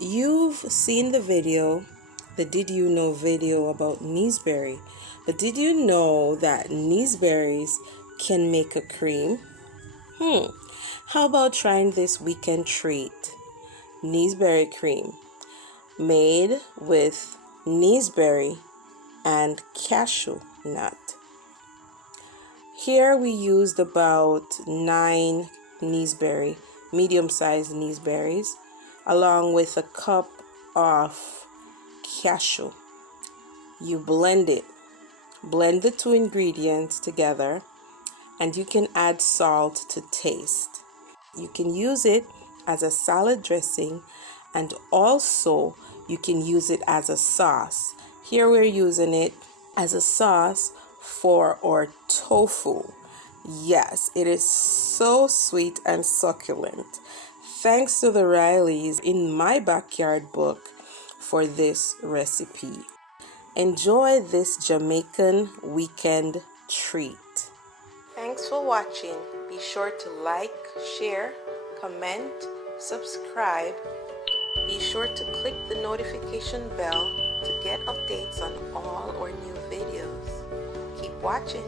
You've seen the video, the Did You Know video about Naseberry, but did you know that Naseberries can make a cream? How about trying this weekend treat? Naseberry cream, made with naseberry and cashew nut. Here we used about 9 naseberry, medium-sized naseberries, along with a cup of cashew. You blend it. Blend the two ingredients together, and you can add salt to taste. You can use it as a salad dressing, and also you can use it as a sauce. Here we're using it as a sauce for our tofu. Yes, it is so sweet and succulent. Thanks to the Rileys in my backyard book for this recipe. Enjoy this Jamaican weekend treat. Thanks for watching. Be sure to like, share, comment, subscribe. Be sure to click the notification bell to get updates on all our new videos. Keep watching.